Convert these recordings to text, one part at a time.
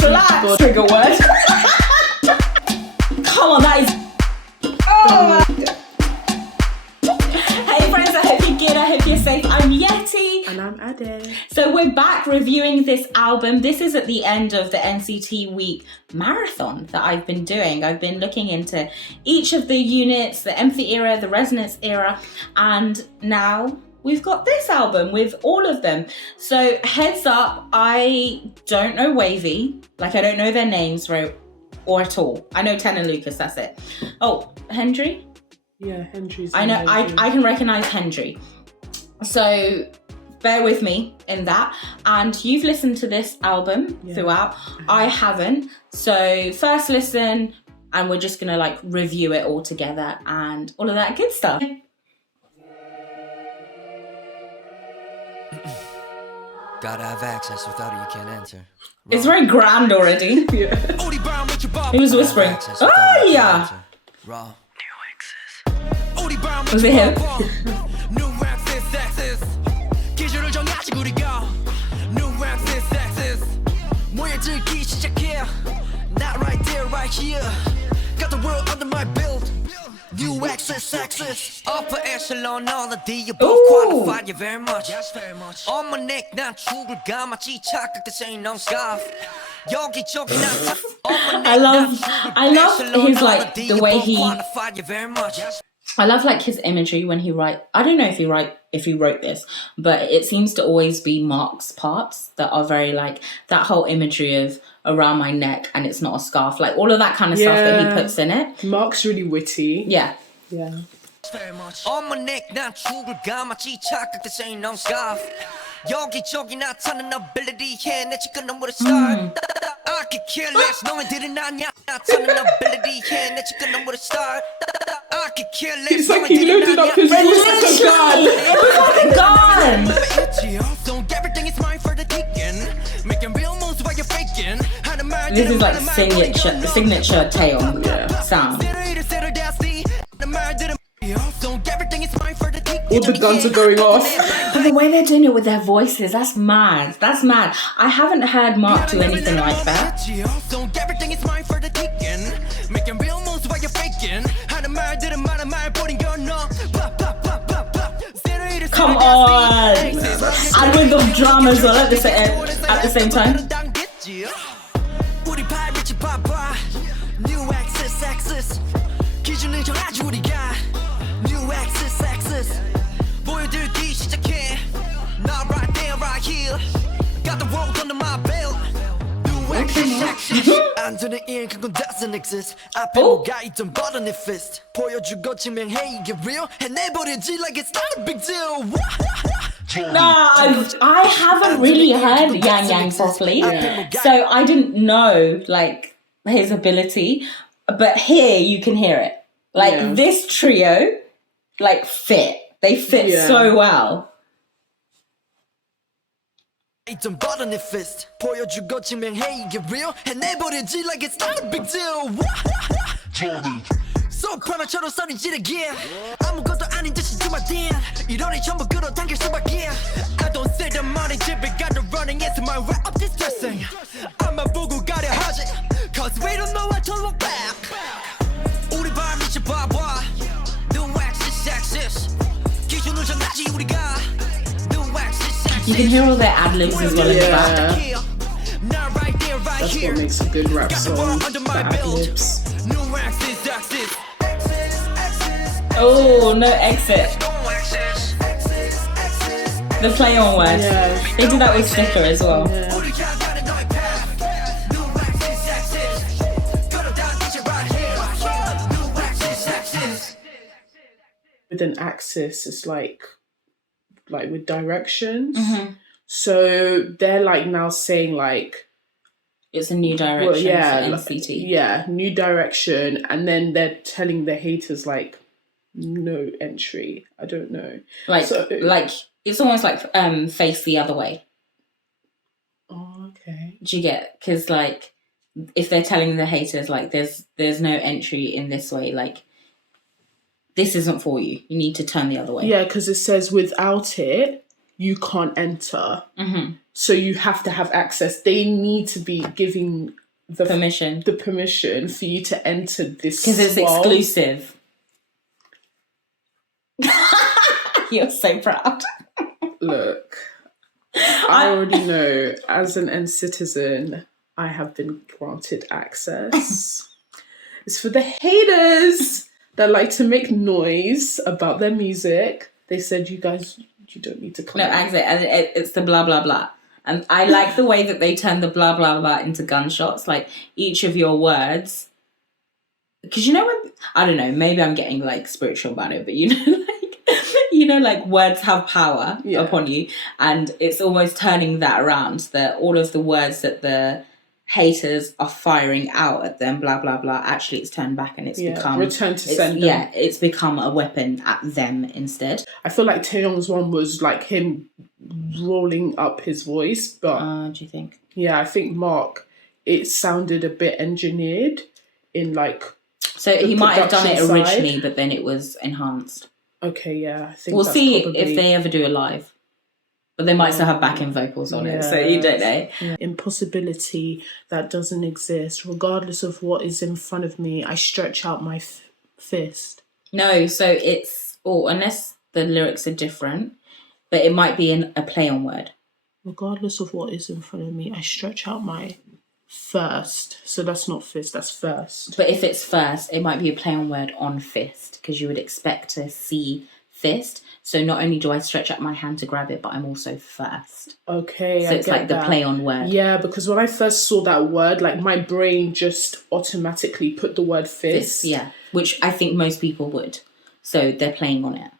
relax. Trigger word. Come on, that is... Oh my God. Hey friends, I hope you're good, I hope you're safe. I'm Yetti. And I'm Ade. So we're back reviewing this album. This is at the end of the NCT Week marathon that I've been doing. I've been looking into each of the units, the Empathy era, the Resonance era, and now we've got this album with all of them. So heads up, I don't know Wavy. Like, I don't know their names, right? Or at all. I know Ten and Lucas, that's it. Oh, Hendry? Yeah, Hendry's. I know, I can recognize Hendry. So bear with me in that. And you've listened to this album throughout. I haven't. So first listen, and we're just gonna like review it all together and all of that good stuff. Gotta have access, without it you can't enter. It's very grand already. Yeah. He was whispering. Oh yeah. Raw. Was it him? Not right there, right here. Got the world under my belt. New access. Upper echelon, all of the above qualified you very much. Yes, very much. On my neck, 난 죽을 감았지. 착각 this ain't no scarf. 여기저기 난 I love his like the way he. I love like his imagery when he write. I don't know if he wrote this, but it seems to always be Mark's parts that are very like that whole imagery of around my neck and it's not a scarf, like all of that kind of stuff that he puts in it. Mark's really witty. Yeah. On my neck, 난 죽을 감았지. 착각 this ain't no scarf. 여기저기 나타나는 ability 해 내 지금은 where to start. I could care less 너희들은 아냐 나타나는 ability 해 내 지금은 where to start. I could care less. It's like he loaded up his voice like a gun. It was gone. Everything is mine for the taking. Making real moves while you're faking. This is like signature Taeyong sound. All the guns are going off. But the way they're doing it with their voices, that's mad. That's mad. I haven't heard Mark do anything like that. Come on! And with the drama as well at the same time. doesn't exist. 앞에 뭐가 있던 버튼의 fist. 보여주고 증명해 이게 real. 해내버리지 like it's not a big deal. Nah, I haven't really heard Yangyang properly, so I didn't know like his ability. But here you can hear it. Like this trio, like fit. They fit so well. 있던 버튼의 fist. 보여주고 증명해 이게 real. 해내버리지 like it's not a big deal. 소프라노처럼 소리 지르게 아무것도 아닌 듯이 do my damn. 이론이 전부 끌어당길 수밖에. I don't say the money 집에 가도 running into my rap up distressing. 아마 보고 가려 하지 cause we don't know what to look back. 우리 발 미쳐봐봐. New access. 기준을 정하지 우리가. You can hear all their ad-libs as well in the back. That's what makes a good rap song, the ad-libs. Oh, no exit. The play on words. Yeah. They did that with Sticker as well. Yeah. With an axis, it's like with directions. So they're like now saying like it's a new direction for NCT. Yeah, new direction, and then they're telling the haters like no entry. I don't know. Like it's almost like face the other way. Oh, okay. Do you get? Because like if they're telling the haters like there's no entry in this way, like this isn't for you. You need to turn the other way. Yeah, because it says without it, you can't enter. So you have to have access. They need to be giving the permission for you to enter this because it's exclusive. You're so proud. Look, I already know, as an N citizen, I have been granted access. It's for the haters that like to make noise about their music. They said, you guys, you don't need to come. No, exit. And it's the blah, blah, blah. And I like the way that they turn the blah, blah, blah into gunshots. Like, each of your words. Because you know when... I don't know, maybe I'm getting, like, spiritual about it. But like words have power upon you. And it's almost turning that around. That all of the words that the haters are firing out at them, blah, blah, blah. Actually, it's turned back and it's become... Return to sender. Yeah, it's become a weapon at them instead. I feel like Taeyong's one was, like, him rolling up his voice, but... do you think? Yeah, I think Mark, it sounded a bit engineered in, like... So he might have done it originally, but then it was enhanced. Okay, yeah, I think we'll see if they ever do a live. But they might still have backing vocals on it, so you don't know. Yeah. Impossibility that doesn't exist. Regardless of what is in front of me, I stretch out my fist. No, so it's... unless the lyrics are different, but it might be a play on word. Regardless of what is in front of me, I stretch out my first. So that's not fist, that's first. But if it's first, it might be a play on word on fist, because you would expect to see fist. So not only do I stretch out my hand to grab it, but I'm also first. Okay, so it's like the play on word. Yeah, because when I first saw that word, like my brain just automatically put the word fist. Yeah, which I think most people would. So they're playing on it.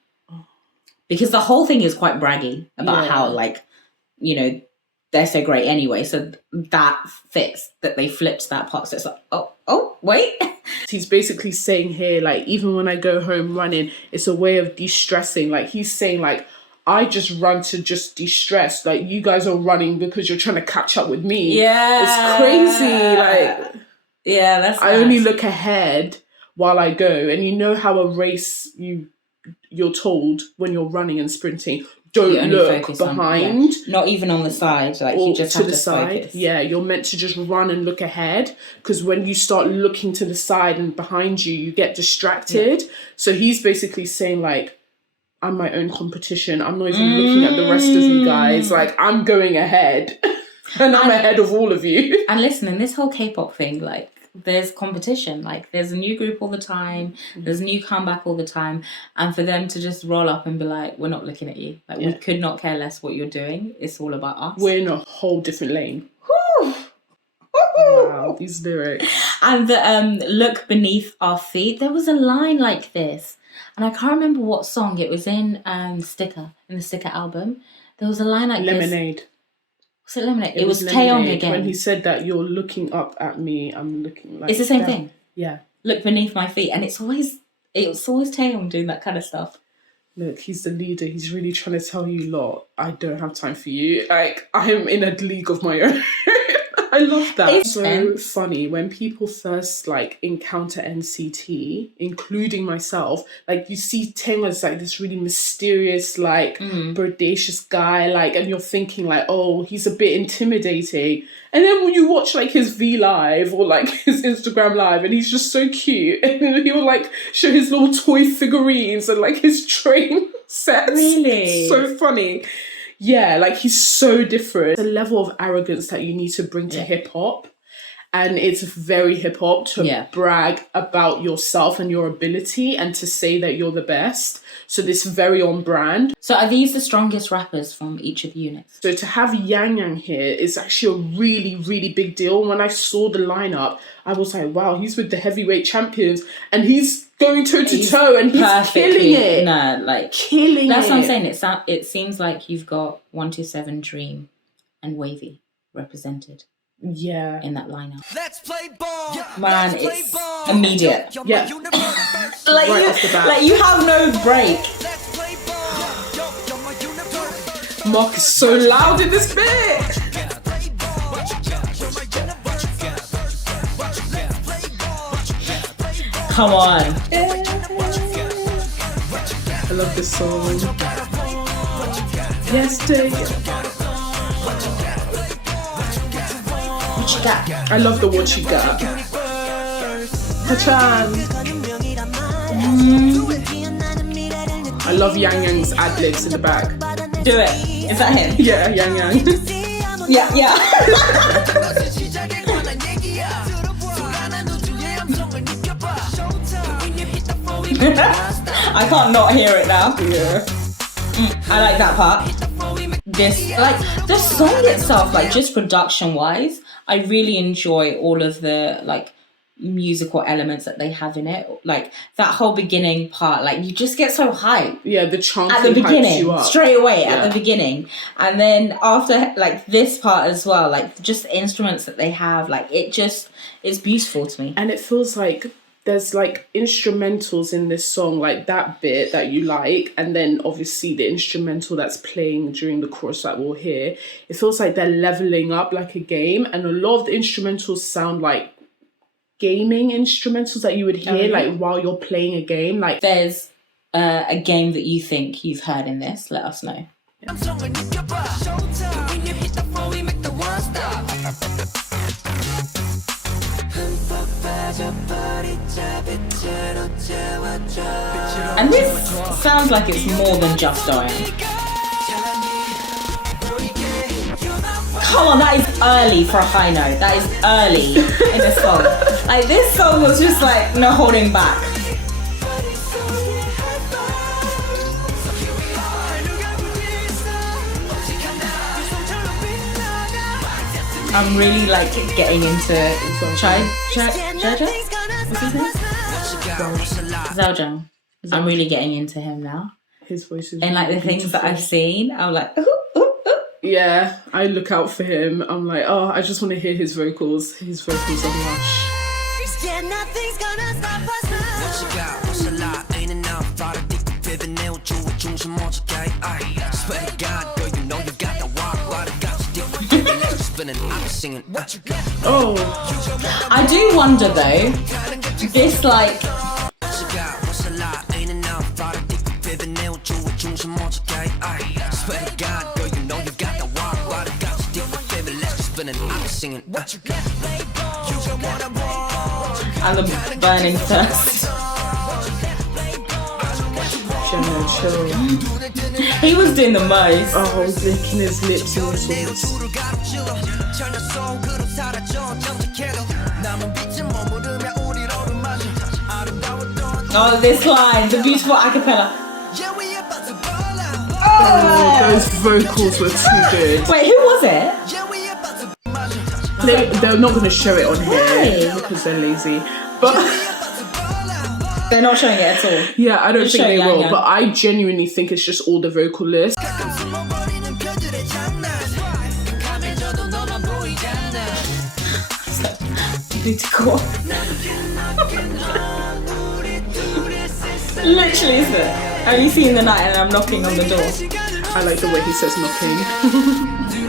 Because the whole thing is quite braggy about how, like, you know, they're so great anyway. So that fits, that they flipped that part. So it's like, oh, wait. He's basically saying here, like, even when I go home running, it's a way of de-stressing. Like, he's saying, like, I just run to just de-stress. Like, you guys are running because you're trying to catch up with me. Yeah. It's crazy. Like, yeah, that's I only look ahead while I go. And you know how a race, you're told when you're running and sprinting, don't look behind. Not even on the side. Like, you just have to focus. Yeah, you're meant to just run and look ahead, because when you start looking to the side and behind you, you get distracted. So he's basically saying, like, I'm my own competition. I'm not even looking at the rest of you guys. Like, I'm going ahead. And I'm ahead of all of you. And listen, in this whole K-pop thing, like, there's competition. Like, there's a new group all the time. There's a new comeback all the time. And for them to just roll up and be like, we're not looking at you. Like, we could not care less what you're doing. It's all about us. We're in a whole different lane. Whew. Wow, these lyrics. And the look beneath our feet. There was a line like this. And I can't remember what song. It was in Sticker, in the Sticker album. There was a line like Lemonade. This. Was it Lemonade? It was Taeyong again. When he said that, you're looking up at me, I'm looking like... It's the same thing. Yeah. Look beneath my feet. And it's always Taeyong doing that kind of stuff. Look, he's the leader. He's really trying to tell you lot, I don't have time for you. Like, I'm in a league of my own. I love that. It's so funny when people first, like, encounter NCT, including myself. Like, you see Taeyong as, like, this really mysterious, like, bodacious guy, like, and you're thinking, like, oh, he's a bit intimidating. And then when you watch, like, his V Live or, like, his Instagram Live, and he's just so cute. And then he'll, like, show his little toy figurines and, like, his train sets. Really? So funny. Yeah, like, he's so different. The level of arrogance that you need to bring to hip-hop. And it's very hip-hop to brag about yourself and your ability and to say that you're the best. So this very on brand. So are these the strongest rappers from each of the units? So to have Yangyang here is actually a really, really big deal. When I saw the lineup, I was like, wow, he's with the heavyweight champions. And he's going toe-to-toe and he's killing it. No, like... Killing That's it. what I'm saying. It seems like you've got 127 Dream and Wavy represented. Yeah. In that lineup. Let's play ball. Man, it's immediate. Yeah. Like, right off the bat. Like, you have no break. Mark is so loud in this bit. Come on. I love this song. Yes, take. What you got? I love the what you got. Hachan. I love Yangyang's ad-libs in the back. Do it. Is that him? Yeah, Yangyang. Yeah. I can't not hear it now. Yeah. I like that part. This, like, the song itself, like, just production-wise, I really enjoy all of the, like, musical elements that they have in it. Like, that whole beginning part, like, you just get so hyped. Yeah, the chanting At the beginning, hypes you up. straight away Yeah. at the beginning. And then after, like, this part as well, like, just the instruments that they have, like, it just, it's beautiful to me. And it feels like there's like instrumentals in this song, like that bit that you like, and then obviously the instrumental that's playing during the chorus that we'll hear. It feels like they're leveling up like a game, and a lot of the instrumentals sound like gaming instrumentals that you would hear like while you're playing a game. Like, There's a game that you think you've heard in this, let us know. And this sounds like it's more than just Taeyong. Come on, that is early for a high note. That is early in the song. Like, this song was just like no holding back. I'm really like getting into Jaja? What's his name? Zhaojang. I'm really getting into him now. his voice is And like the really things that beautiful. I've seen, I'm like, ooh, ooh, ooh. Yeah, I look out for him. I'm like, oh, I just want to hear his vocals. His vocals are lush. Yeah, nothing's gonna stop us now. What you got? What's a lot? Ain't enough. Brought a dick to pivot now. 중심 어떻게? Swear to God, girl, you know you got the walk. What I got you dick to pivot now. Spinning, I'm singing. What you got? Oh, I do wonder though, this like, What you got? What's a lot? Ain't enough. Brought a dick to pivot now. 중심 어떻게? Swear to God, girl, you know you got the walk. What I got you dick to pivot now. Spinning, I'm singing. What you got? You don't wanna walk. and the burning thirst. Jenna, chill. He was doing the most. Oh, he's licking his lips and all sorts. Oh, this line, the beautiful acapella. Oh, those vocals were too good. Wait, who was it? They're not going to show it on here Why? because they're lazy. But They're not showing it at all. yeah, I don't Just think show they will. Yangyang. But I genuinely think it's just all the vocal list. Beautiful. Literally, isn't it? Have you seen the night and I'm knocking on the door? I like the way he says knocking.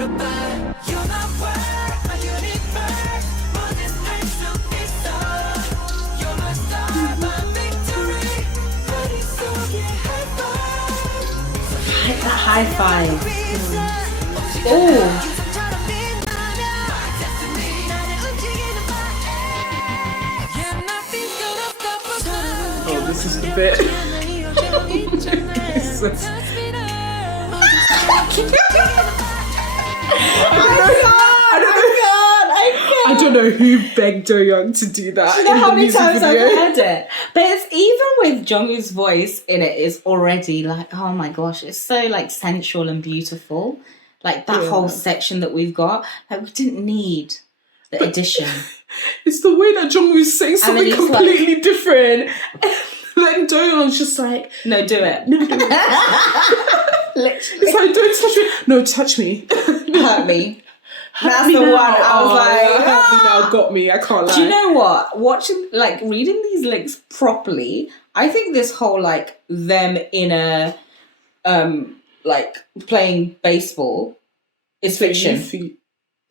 That high five. Oh. Oh, this is the bit. I don't know who begged Do-young to do that. You know in how the many music times I've video? heard it? But it's even with Jungwoo's voice in it is already like, oh my gosh, it's so like sensual and beautiful. Like that whole section that we've got, like we didn't need the addition. It's the way that Jungwoo's saying something he's completely different. Then Do-young's just like, No, do it. no, do it. Literally. It's like, don't touch me. No, touch me. Hurt me. That's Me the now. one. I was Oh, like, hurt me now, got me. I can't lie. Do you know what? Watching, like, reading these lyrics properly, I think this whole, like, them in a, like, playing baseball is fiction.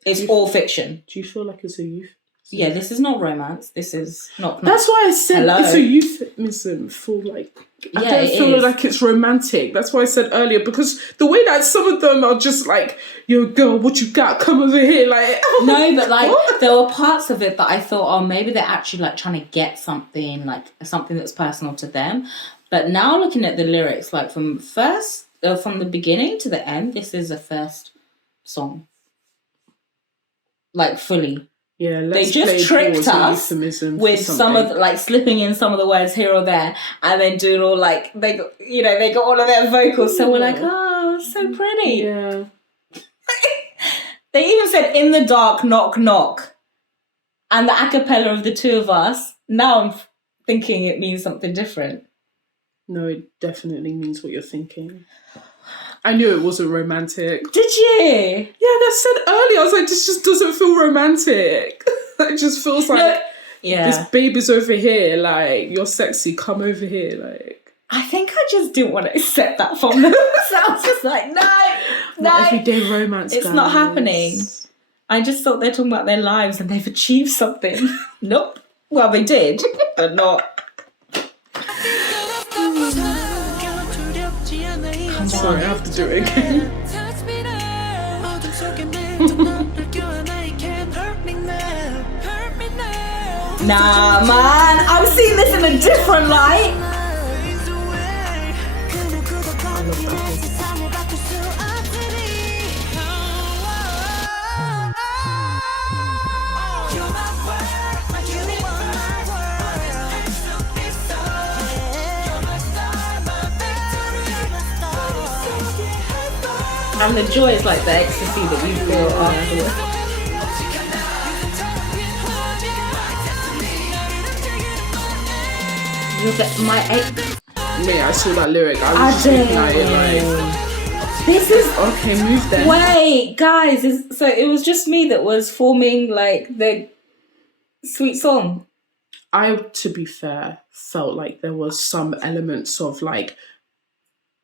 It's all fiction. Do you feel like it's a youth Yeah, this is not romance. This is not. That's why I said Hello. it's a euphemism for like. I don't feel like it's romantic. That's why I said earlier, because the way that some of them are just like, yo, girl, what you got? Come over here, like. No, but like what? there were parts of it that I thought, oh, maybe they're actually like trying to get something, like something that's personal to them. But now looking at the lyrics, like from the beginning to the end, this is a first song. Like fully. Yeah, they just tricked us with some of like slipping in some of the words here or there, and then doing all like they got all of their vocals. So we're like, oh, so pretty. Yeah. They even said "in the dark, knock knock," and the a cappella of the two of us. Now I'm thinking it means something different. No, it definitely means what you're thinking. I knew it wasn't romantic. Did you? Yeah, I said earlier, I was like, this just doesn't feel romantic. It just feels like, this babe is over here, like, you're sexy, come over here, like. I think I just didn't want to accept that from them. So I was just like, no. Not everyday romance, it's guys. not happening. I just thought they're talking about their lives and they've achieved something. Nope. Well, they did, but not. I'm sorry, I have to do it again. Nah, man, I'm seeing this in a different light. And the joy is like the ecstasy that you feel afterwards. Yeah, I saw that lyric. I was just looking at it like, this is okay. Move there. Wait, guys. So it was just me that was forming like the sweet song. I, to be fair, felt like there was some elements of like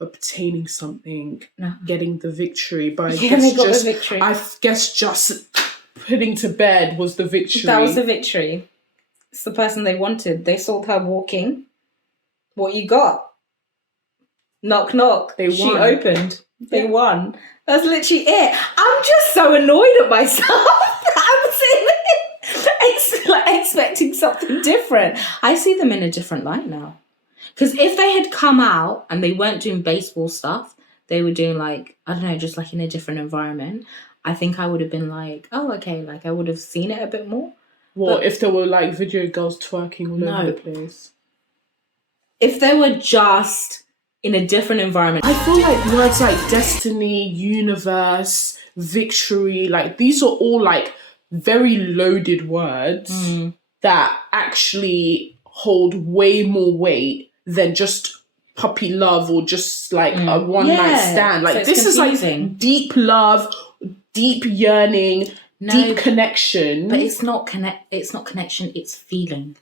obtaining something, getting the victory. But I guess just putting to bed was the victory. That was the victory. It's the person they wanted. They saw her walking. What you got? Knock, knock. She opened. They won. That's literally it. I'm just so annoyed at myself. I'm expecting something different. I see them in a different light now. Because if they had come out and they weren't doing baseball stuff, they were doing like, I don't know, just like in a different environment, I think I would have been like, oh, okay, like I would have seen it a bit more. What if there were like video girls twerking all over the place? If they were just in a different environment. I feel like words like destiny, universe, victory, like these are all like very loaded words that actually hold way more weight than just puppy love or just like a one night stand. Like so this confusing. Is like deep love, deep yearning, deep connection. But it's not connection, it's feeling.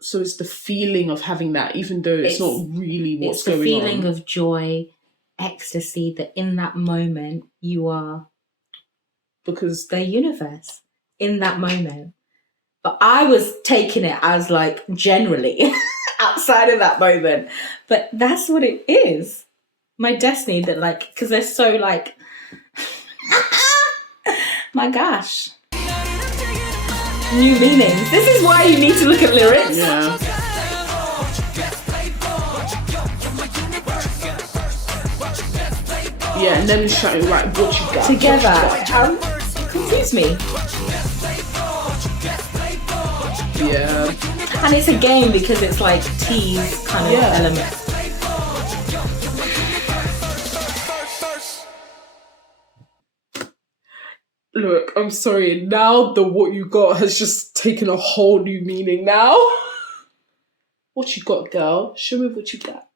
So it's the feeling of having that, even though it's not really what's going on. It's the feeling of joy, ecstasy, that in that moment you are because the universe in that moment. But I was taking it as like generally outside of that moment. But that's what it is. My destiny that like, because they're so like, my gosh. New meanings. This is why you need to look at lyrics. Yeah. Yeah, and then shouting like, what you got? Together. Confuse me. Yeah. And it's a game because it's like tease kind of element. Look, I'm sorry. Now the what you got has just taken a whole new meaning now. What you got, girl? Show me what you got.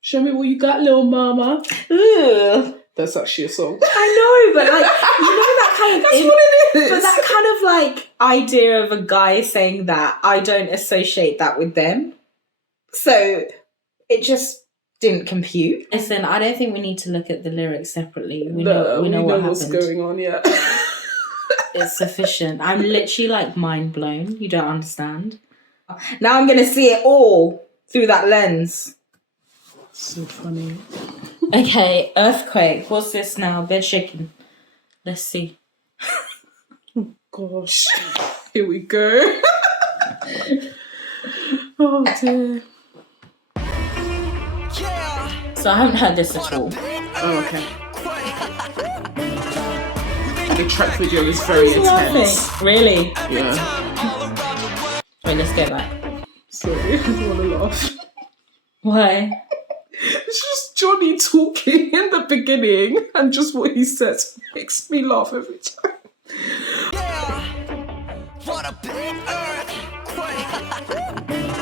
Show me what you got, little mama. Ugh. That's actually a song. I know, but like, you know that kind of... That's what it is. But that kind of like idea of a guy saying that, I don't associate that with them. So it just didn't compute. Listen, I don't think we need to look at the lyrics separately. We know what happened. What's going on, yeah. is sufficient. I'm literally like mind blown. You don't understand. Now I'm gonna see it all through that lens. So funny. Okay, earthquake. What's this now? Bed shaking. Let's see. Gosh. Here we go. Oh dear. So I haven't heard this at all. Oh, okay. The track video is very intense. Really? Yeah. Wait, let's go back. Sorry, I don't want to laugh. Why? It's just Johnny talking in the beginning, and just what he says makes me laugh every time. What a big earthquake.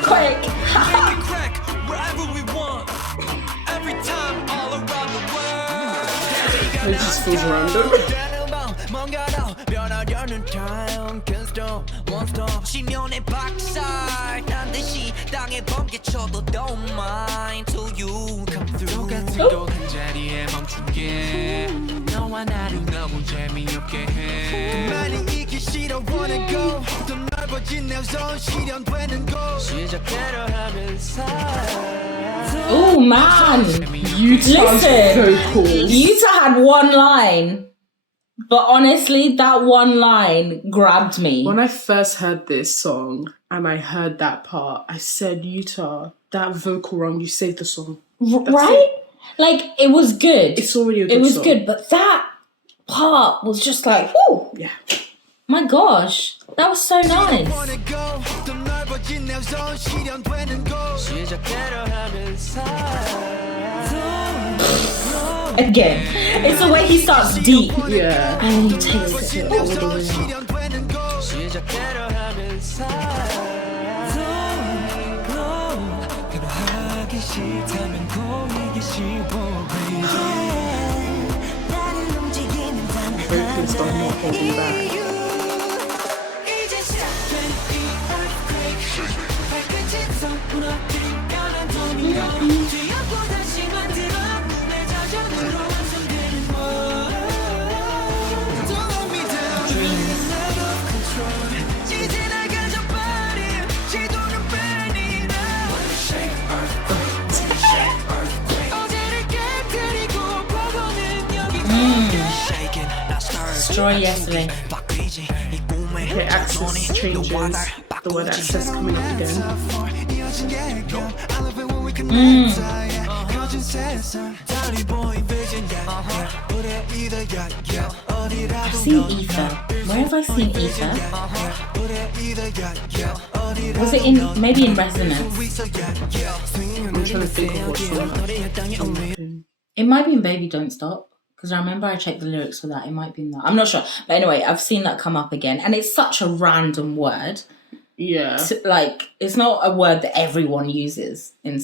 Quake! Crack wherever we want. Every time all around the world. It just feels random. 뭔가로 변하려는 타영 can't stop, won't stop. 심연의 박살 난 듯이 땅에 번개쳐도 don't mind till you come through. 똑같은 자리에 멈춘게 너와 나를 너무 재미없게 해. 많이 있기 싫어 wanna go. 더 넓어진 내 zone 실현되는 곳. 시작대로 하면서. Oh man! Utah's Listen, vocals. Utah had one line. But honestly, that one line grabbed me. When I first heard this song and I heard that part, I said, Utah, that vocal run, you saved the song. Right? Like, it was good. It's already a good song. It was good, but that part was just like, whoo! Yeah. My gosh, that was so nice. Again, it's the way he starts deep. Yeah. And he takes it all the way up. Vocals are not holding back. Destroy yesterday. Okay, access changes. The word access coming up again. I've seen Ether. Where have I seen Ether? Was it in, maybe in Resonance? I'm trying to think of what song. It might be in Baby Don't Stop. Because I remember I checked the lyrics for that. It might be in that. I'm not sure. But anyway, I've seen that come up again. And it's such a random word. Yeah. Like, it's not a word that everyone uses in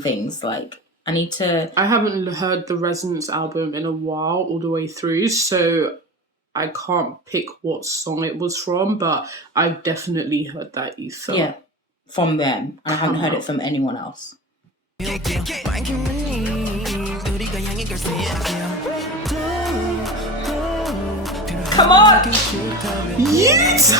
things. Like, I need to... I haven't heard the Resonance album in a while, all the way through. So I can't pick what song it was from. But I've definitely heard that Ether. Yeah, from them. And I haven't heard it from anyone else. Come on! Yes!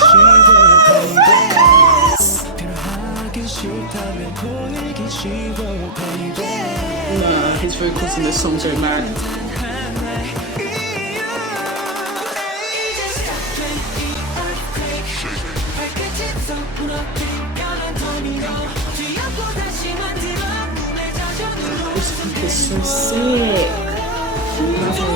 Nah, his vocals in this song go mad. This beat is so sick. Love it.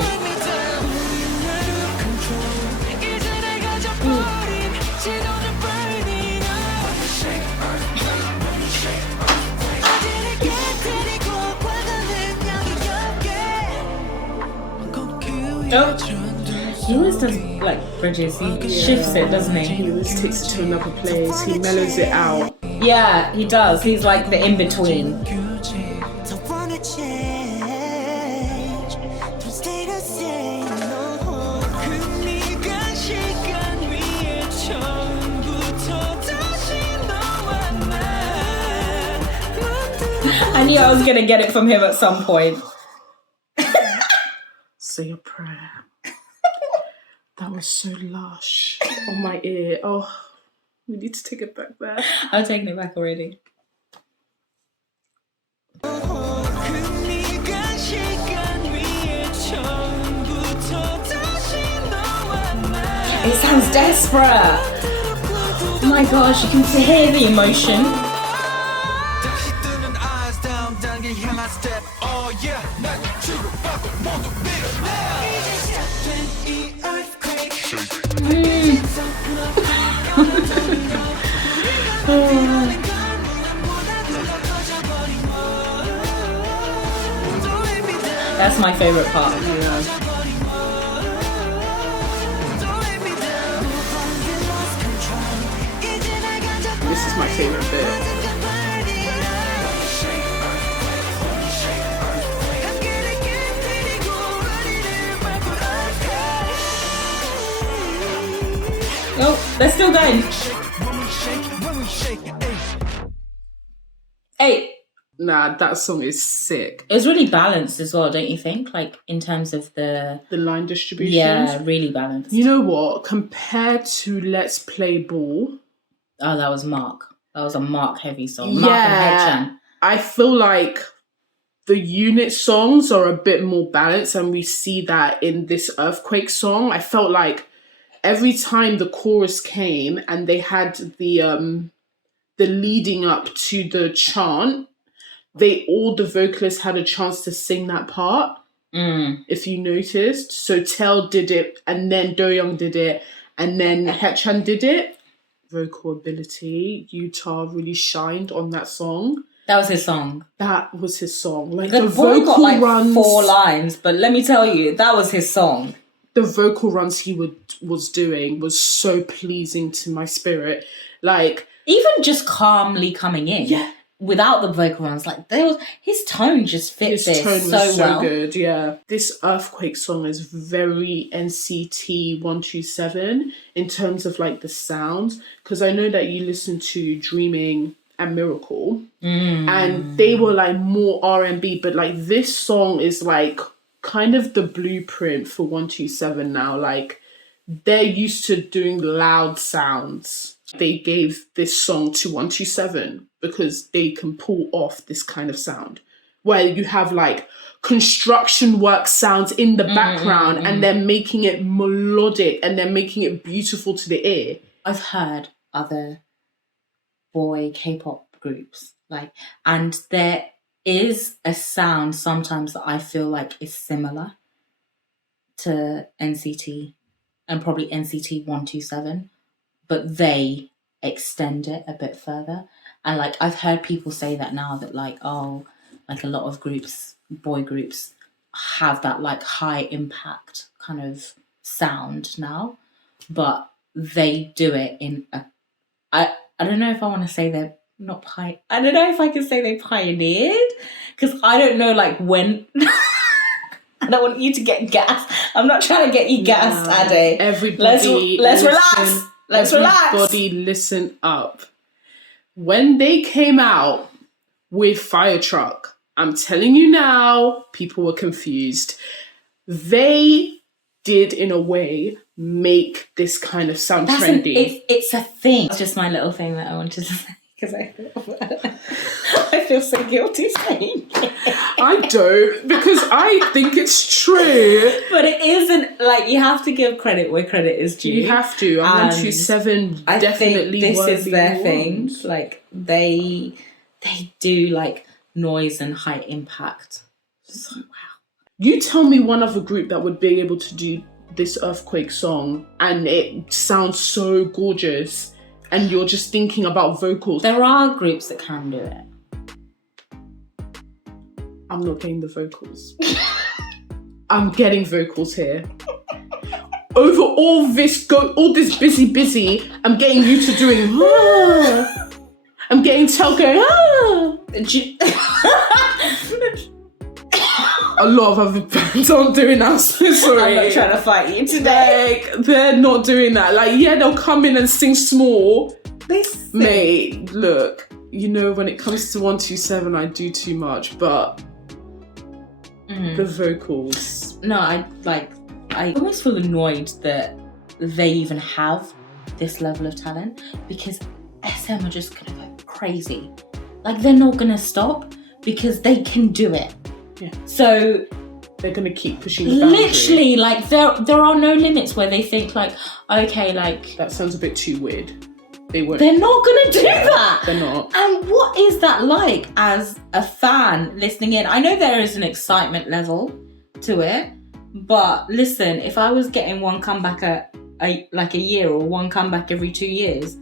Oh. He always does like bridges. He shifts it, doesn't he? He always takes it to another place. He mellows it out. Yeah, he does. He's like the in between. I knew I was gonna get it from him at some point. Say a prayer. That was so lush on my ear. Oh, we need to take it back there. I'm taking it back already. It sounds desperate. Oh my gosh, you can hear the emotion. That's my favorite part. Yeah. This is my favorite bit. Oh, they're still going. 8. Nah, that song is sick. It was really balanced as well, don't you think? Like, in terms of the line distribution. Yeah, really balanced. You know what? Compared to Let's Play Ball. Oh, that was Mark. That was a Mark heavy song. Mark and Haechan. I feel like the unit songs are a bit more balanced, and we see that in this Earthquake song. I felt like every time the chorus came and they had the leading up to the chant, the vocalists had a chance to sing that part. If you noticed. So Taeyong did it, and then Taeyong did it, and then Haechan did it. Vocal ability, Utah really shined on that song. That was his song. That was his song. Like the boy got like runs, 4 lines, but let me tell you, that was his song. The vocal runs he was doing was so pleasing to my spirit. Like, even just calmly coming in. Yeah. Without the vocal runs, like his tone just fits this so well. His tone was so good, yeah. This Earthquake song is very NCT 127 in terms of like the sounds, because I know that you listen to Dreaming and Miracle, and they were like more R&B, but like this song is like kind of the blueprint for 127 now. Like, they're used to doing loud sounds. They gave this song to 127 because they can pull off this kind of sound where you have like construction work sounds in the background and they're making it melodic and they're making it beautiful to the ear. I've heard other boy K-pop groups, like, and there is a sound sometimes that I feel like is similar to NCT and probably NCT 127, but they extend it a bit further. And like, I've heard people say that now, that like, oh, like a lot of groups, boy groups, have that like high impact kind of sound now, but they do it in a, I don't know if I want to say they're not I don't know if I can say they pioneered, because I don't know like when. I don't want you to get gassed. I'm not trying to get you gassed, Ade. Everybody, let's relax. Let's relax. Everybody listen up. When they came out with Fire Truck, I'm telling you now, people were confused. They did, in a way, make this kind of sound trendy. It's a thing. It's just my little thing that I wanted to say, because I feel so guilty saying it. I don't, because I think it's true. But it isn't, like, you have to give credit where credit is due. You have to. And 127 definitely think this is their ones. thing. Like, they do, like, noise and high impact. So, wow. You tell me one other group that would be able to do this Earthquake song and it sounds so gorgeous and you're just thinking about vocals. There are groups that can do it. I'm not getting the vocals. I'm getting vocals here. Over all this busy, I'm getting you to doing I'm getting Tel going A lot of other bands aren't doing that. Sorry. I'm not trying to fight you today. Like, they're not doing that. Like, yeah, they'll come in and sing small. Mate, look, you know, when it comes to 127, I do too much, but the vocals. No, I almost feel annoyed that they even have this level of talent, because SM are just gonna go crazy. Like, they're not gonna stop because they can do it. Yeah. So they're gonna keep pushing the boundary. literally, like, there are no limits where they think like, okay, like, that sounds a bit too weird. They won't. They're not gonna do that. They're not. And what is that like as a fan listening in? I know there is an excitement level to it, but listen, if I was getting one comeback a year, or one comeback every 2 years,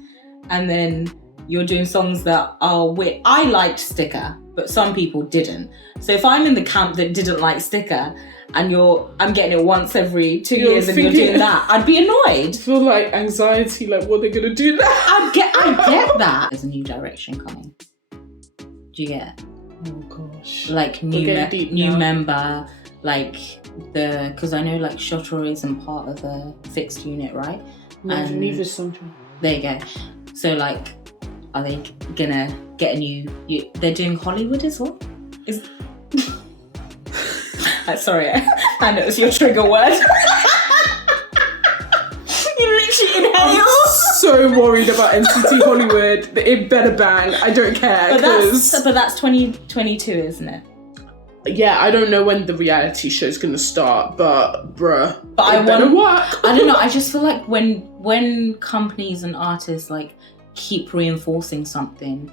and then you're doing songs that are weird. I liked Sticker, but some people didn't. So if I'm in the camp that didn't like Sticker, and I'm getting it once every 2 years, and you're doing that, I'd be annoyed. I feel like anxiety, like, what are they gonna do now? I get that. There's a new direction coming. Do you get it? Oh gosh. Like new member, like because I know like Shotor isn't part of the fixed unit, right? No, neither something. There you go. So like, are they gonna get a new? They're doing Hollywood as well. Sorry, I know it's your trigger word. You literally inhaled. I'm so worried about NCT Hollywood. It better bang. I don't care. But that's 2022, isn't it? Yeah, I don't know when the reality show's gonna start, but bruh, but it better work. I don't know. I just feel like when companies and artists like keep reinforcing something,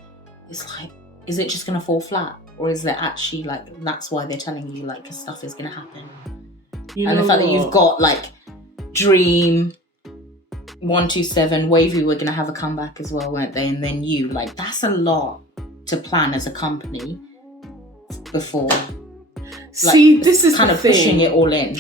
it's like, is it just gonna fall flat? Or is there actually like, that's why they're telling you like stuff is gonna happen? And the fact that you've got like Dream, 127, Wavy were gonna have a comeback as well, weren't they? And then you, like, that's a lot to plan as a company before. See, this is kind the of thing. pushing it all in.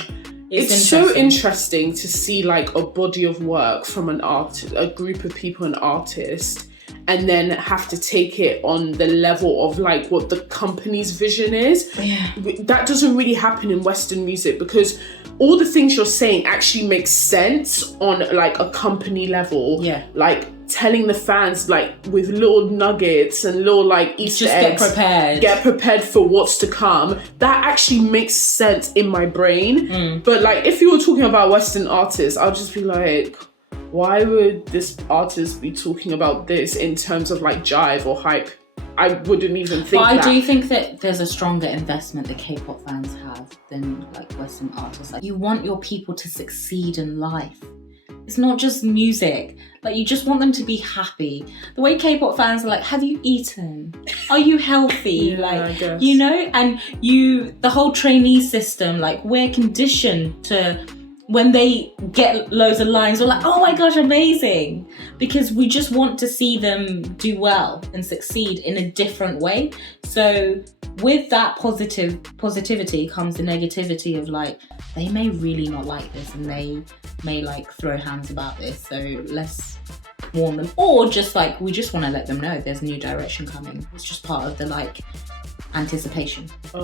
It's so interesting to see like a body of work from an artist, a group of people, an artist, and then have to take it on the level of like what the company's vision is. Yeah. That doesn't really happen in Western music, because all the things you're saying actually make sense on like a company level. Yeah. Like telling the fans like with little nuggets and little like Easter eggs. Get prepared for what's to come. That actually makes sense in my brain. But like if you were talking about Western artists, I'll just be like, why would this artist be talking about this in terms of like jive or hype? I wouldn't even think that. But I do think that there's a stronger investment that K-pop fans have than like Western artists. Like, you want your people to succeed in life. It's not just music. Like, you just want them to be happy. The way K-pop fans are like, have you eaten? Are you healthy? Yeah, I like, guess. you know? And the whole trainee system, like, we're conditioned to, when they get loads of lines, we're like, oh my gosh, amazing. Because we just want to see them do well and succeed in a different way. So with that positivity comes the negativity of like, they may really not like this and they may like throw hands about this. So let's warn them. Or just like, we just want to let them know there's a new direction coming. It's just part of the like anticipation.